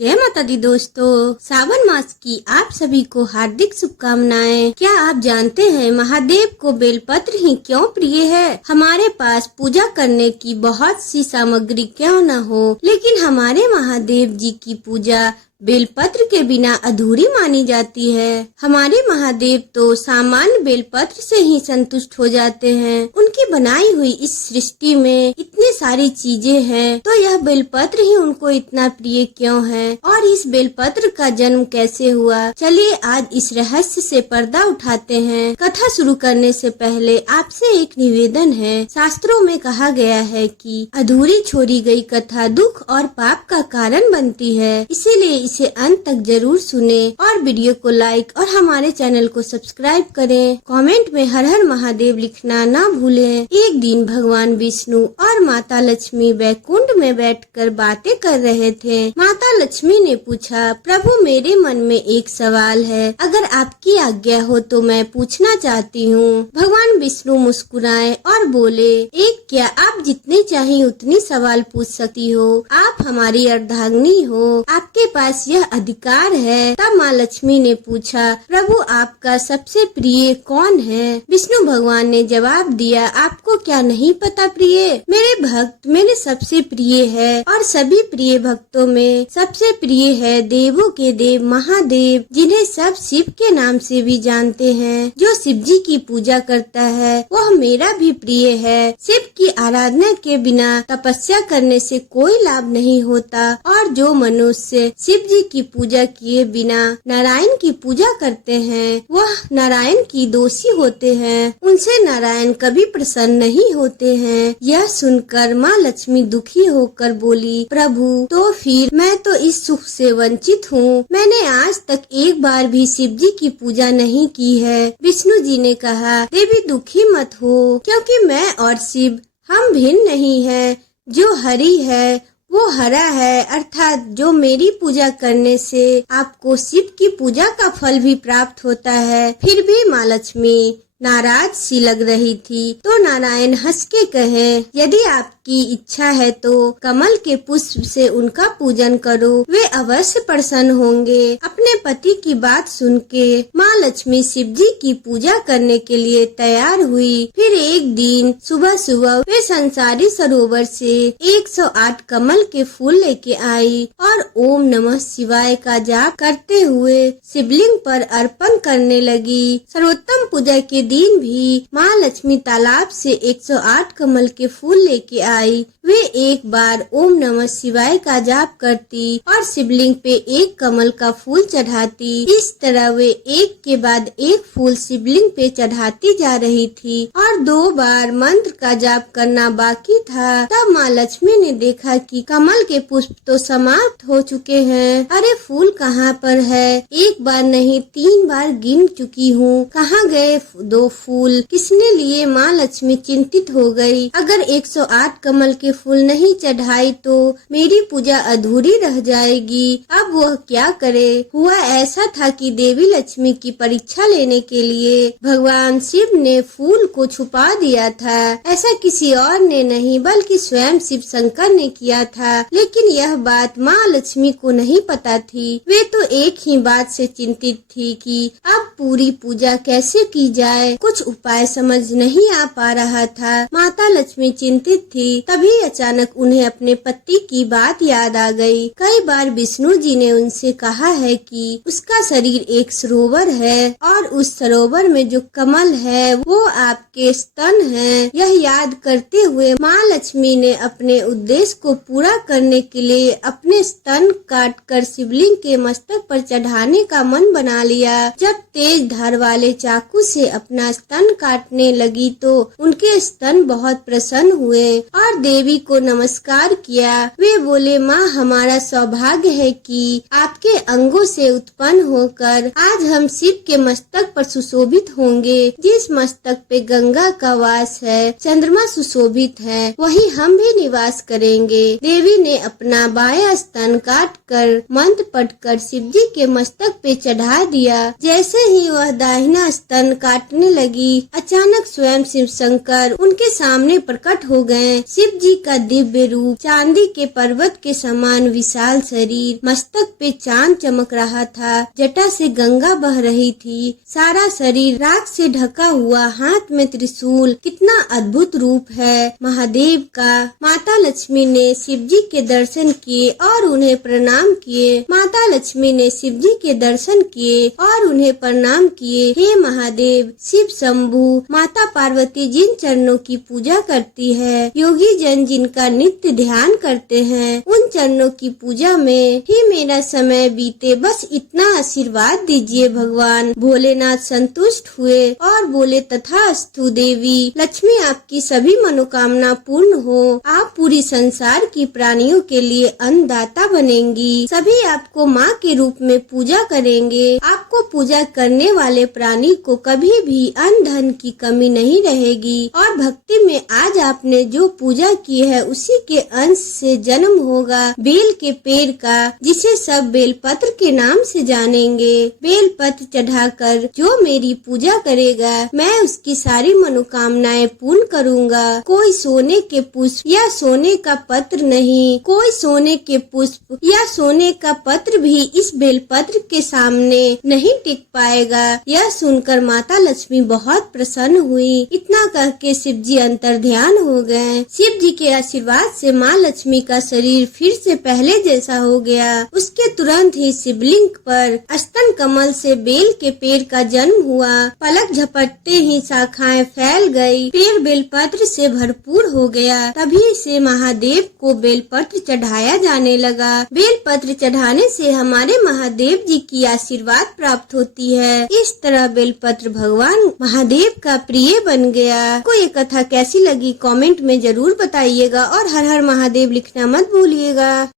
जय माता दी दोस्तों, सावन मास की आप सभी को हार्दिक शुभकामनाएं। क्या आप जानते हैं महादेव को बेलपत्र ही क्यों प्रिय है? हमारे पास पूजा करने की बहुत सी सामग्री क्यों न हो, लेकिन हमारे महादेव जी की पूजा बेलपत्र के बिना अधूरी मानी जाती है। हमारे महादेव तो सामान्य बेलपत्र से ही संतुष्ट हो जाते हैं। उनकी बनाई हुई इस सृष्टि में इतनी सारी चीजें हैं, तो यह बेलपत्र ही उनको इतना प्रिय क्यों है और इस बेलपत्र का जन्म कैसे हुआ? चलिए आज इस रहस्य से पर्दा उठाते हैं। कथा शुरू करने से पहले आपसे एक निवेदन है। शास्त्रों में कहा गया है कि अधूरी छोड़ी गई कथा दुख और पाप का कारण बनती है, इसीलिए इसे अंत तक जरूर सुने और वीडियो को लाइक और हमारे चैनल को सब्सक्राइब करें। कमेंट में हर हर महादेव लिखना ना भूलें। एक दिन भगवान विष्णु और माता लक्ष्मी वैकुंठ में बैठकर बातें कर रहे थे। माता लक्ष्मी ने पूछा, प्रभु मेरे मन में एक सवाल है, अगर आपकी आज्ञा हो तो मैं पूछना चाहती हूँ। भगवान विष्णु मुस्कुराए और बोले, एक क्या, आप जितने चाहे उतनी सवाल पूछ सकती हो। आप हमारी अर्धांगिनी हो, आपके पास यह अधिकार है। तब माँ लक्ष्मी ने पूछा, प्रभु आपका सबसे प्रिय कौन है? विष्णु भगवान ने जवाब दिया, आपको क्या नहीं पता प्रिय? मेरे भक्त मेरे सबसे प्रिय है और सभी प्रिय भक्तों में सबसे प्रिय है देवों के देव महादेव, जिन्हें सब शिव के नाम से भी जानते हैं। जो शिव जी की पूजा करता है वह मेरा भी प्रिय है। शिव की आराधना के बिना तपस्या करने से कोई लाभ नहीं होता और जो मनुष्य शिव जी की पूजा किए बिना नारायण की पूजा करते हैं वह नारायण की दोषी होते हैं, उनसे नारायण कभी प्रसन्न नहीं होते हैं। यह सुनकर माँ लक्ष्मी दुखी होकर बोली, प्रभु तो फिर मैं तो इस सुख से वंचित हूँ। मैंने आज तक एक बार भी शिव जी की पूजा नहीं की है। विष्णु जी ने कहा, देवी दुखी मत हो, क्योंकि मैं और शिव हम भिन्न नहीं है। जो हरि है वो हरा है, अर्थात जो मेरी पूजा करने से आपको शिव की पूजा का फल भी प्राप्त होता है। फिर भी माँ लक्ष्मी नाराज सी लग रही थी, तो नारायण हंस के कहे, यदि आपकी इच्छा है तो कमल के पुष्प से उनका पूजन करो, वे अवश्य प्रसन्न होंगे। अपने पति की बात सुन के माँ लक्ष्मी शिव जी की पूजा करने के लिए तैयार हुई। फिर एक दिन सुबह सुबह वे संसारी सरोवर से 108 कमल के फूल लेके आई और ओम नमः शिवाय का जाप करते हुए शिवलिंग पर अर्पण करने लगी। सर्वोत्तम पूजा के दिन भी माँ लक्ष्मी तालाब से 108 कमल के फूल लेके आई। वे एक बार ओम नमः शिवाय का जाप करती और शिवलिंग पे एक कमल का फूल चढ़ाती। इस तरह वे एक के बाद एक फूल शिवलिंग पे चढ़ाती जा रही थी और 2 बार मंत्र का जाप करना बाकी था। तब माँ लक्ष्मी ने देखा कि कमल के पुष्प तो समाप्त हो चुके हैं। अरे फूल कहाँ पर है? एक बार नहीं 3 बार गिन चुकी हूँ, कहाँ गए 2 फूल? किसने लिए? माँ लक्ष्मी चिंतित हो गई। अगर 108 कमल के फूल नहीं चढ़ाई तो मेरी पूजा अधूरी रह जाएगी। अब वह क्या करे? हुआ ऐसा था कि देवी लक्ष्मी की परीक्षा लेने के लिए भगवान शिव ने फूल को छुपा दिया था। ऐसा किसी और ने नहीं बल्कि स्वयं शिव शंकर ने किया था, लेकिन यह बात माँ लक्ष्मी को नहीं पता थी। वे तो एक ही बात से चिंतित थी कि अब पूरी पूजा कैसे की जाए। कुछ उपाय समझ नहीं आ पा रहा था। माता लक्ष्मी चिंतित थी। तभी अचानक उन्हें अपने पति की बात याद आ गई। कई बार विष्णु जी ने उनसे कहा है कि उसका शरीर एक सरोवर है और उस सरोवर में जो कमल है वो आपके स्तन हैं। यह याद करते हुए माँ लक्ष्मी ने अपने उद्देश्य को पूरा करने के लिए अपने स्तन काट कर शिवलिंग के मस्तक पर चढ़ाने का मन बना लिया। जब तेज धार वाले चाकू से अपना स्तन काटने लगी तो उनके स्तन बहुत प्रसन्न हुए और देवी को नमस्कार किया। वे बोले, माँ हमारा सौभाग्य है कि आपके अंगों से उत्पन्न होकर आज हम शिव के मस्तक पर सुशोभित होंगे। जिस मस्तक पे गंगा का वास है, चंद्रमा सुशोभित है, वही हम भी निवास करेंगे। देवी ने अपना बायां स्तन काट कर मंत्र पढ़ कर शिव जी के मस्तक पे चढ़ा दिया। जैसे ही वह दाहिना स्तन काटने लगी, अचानक स्वयं शिव शंकर उनके सामने प्रकट हो गए। शिव जी का दिव्य रूप, चांदी के पर्वत के समान विशाल शरीर, मस्तक पे चांद चमक रहा था, जटा से गंगा बह रही थी, सारा शरीर राख से ढका हुआ, हाथ में त्रिशूल। कितना अद्भुत रूप है महादेव का। माता लक्ष्मी ने शिव जी के दर्शन किए और उन्हें प्रणाम किए। माता लक्ष्मी ने शिव जी के दर्शन किए और उन्हें प्रणाम किए। हे महादेव शिव शंभु, माता पार्वती जिन चरणों की पूजा करती है, योगी जन जिनका नित्य ध्यान करते हैं, उन चरणों की पूजा में ही मेरा समय बीते, बस इतना आशीर्वाद दीजिए भगवान। भोलेनाथ संतुष्ट हुए और बोले तथास्तु देवी। लक्ष्मी आपकी सभी मनोकामना पूर्ण हो। आप पूरी संसार की प्राणियों के लिए अन्नदाता बनेंगी। सभी आपको माँ के रूप में पूजा करेंगे। आपको पूजा करने वाले प्राणी को कभी भी अन्न धन की कमी नहीं रहेगी और भक्ति में आज आपने जो पूजा की है उसी के अंश से जन्म होगा बेल के पेड़ का, जिसे सब बेलपत्र के नाम से जानेंगे। बेलपत्र चढ़ाकर जो मेरी पूजा करेगा मैं उसकी सारी मनोकामनाएं पूर्ण करूंगा। कोई सोने के पुष्प या सोने का पत्र नहीं, कोई सोने के पुष्प या सोने का पत्र भी इस बेलपत्र के सामने नहीं टिक पाएगा। यह सुनकर माता लक्ष्मी बहुत प्रसन्न हुई। इतना कह के शिव जी अंतर ध्यान हो गए। शिव जी के आशीर्वाद से माँ लक्ष्मी का शरीर फिर से पहले जैसा हो गया। उसके तुरंत ही शिवलिंग पर स्तन कमल से बेल के पेड़ का जन्म हुआ। पलक झपटते ही शाखाएं फैल गई, पेड़ बेलपत्र से भरपूर हो गया। तभी से महादेव को बेलपत्र चढ़ाया जाने लगा। बेलपत्र चढ़ाने से हमारे महादेव जी की आशीर्वाद प्राप्त होती है। इस तरह बेलपत्र भगवान महादेव का प्रिय बन गया। आपको ये कथा कैसी लगी कमेंट में जरूर बताइएगा और हर हर महादेव लिखना मत भूलिएगा।